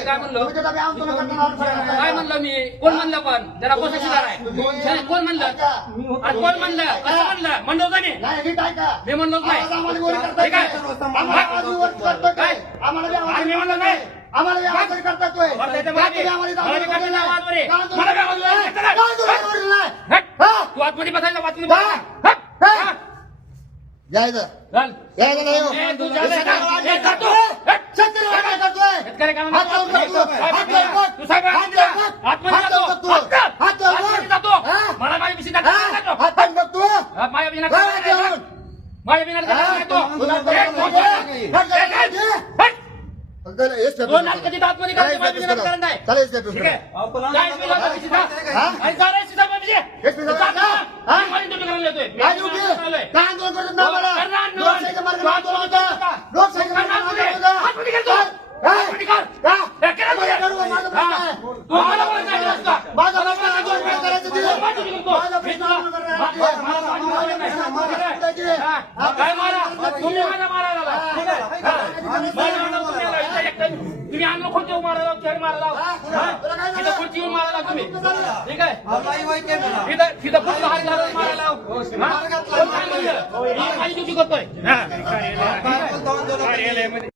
काय म्हणलो? काय म्हणलं मी? कोण म्हणलं पण? जरा आहे जरा कोण म्हणलं? कोण म्हणलं? कसं म्हणलं? म्हणलो का मी नाही नीट ऐका. मी म्हणलोच नाही आवाज आम्हाला गोळी करताय हे काय? काय? काय? मी म्हणलो नाही. आम्हाला आवाज करताय? तो. हा? आतमध्ये. हा? हा. जायचं. जायचं नाही शेतकरी काय हात लावून म्हणतो? बघ तू. हात लावून बघ. तू सांग हात लावून बघ. आतमध्ये हात जातो. लावून बघ तू. हात कर. हात लावून बघ. आतमध्ये जातो. हा? मला माझ्या पिशवीत हा? हात लावून बघ तू. हा, माझ्या बिना हा, काय जाऊन. करायचं? माझ्या काय हा? करायचं? तुला तर-? हात लावून बघ. चला, हे step दोन करा. नाटकाची आतमध्ये चला, हे. करायचं नाही. चला, हे step ठीक करा. आहे? काय बिना करायची का? हा? आणि करायची का बाबीजी? हे step करा. जा. हा? मी माझी ड्युटी करायला येतोय. मी काय योग्य? ड्युटी करायला आहे. काय आंदोलन करत नाही मला? करणार आंदोलन. लोकशाहीच्या मार्गाने आंदोलन होतं. लोकशाहीच्या मार्गाने आंदोलन होतं. हातमध्ये घेतो. हा? हातमध्ये कर. हा? हे केलं तुझ्या. करू का? माझा प्रश्न आहे. मला बोलायचं नाही रस्ता. माझा प्रश्न आहे, आंदोलन काय करायचं ते? माझी ड्युटी करतो. माझा प्रश्न आंदोलन करायचं. माझा- माझा- माझा- माझा प्रश्न आहे. हा? हा? काय मारा? तुम्ही माझ्या मारायला लावा. हा? माझ्या मारायला तुम्ही आला. इथं एकटं- तुम्ही आणलं खुर्ची मारायला चेअर मारायला. हा? इथं खुर्ची येऊन मारायला तुम्ही ठीक आहे इथं तिथं फक्त हात घालून मारायला. हा? कोण काय म्हणलं? मी माझी ड्युटी करतोय हा. कार्यालयामध्ये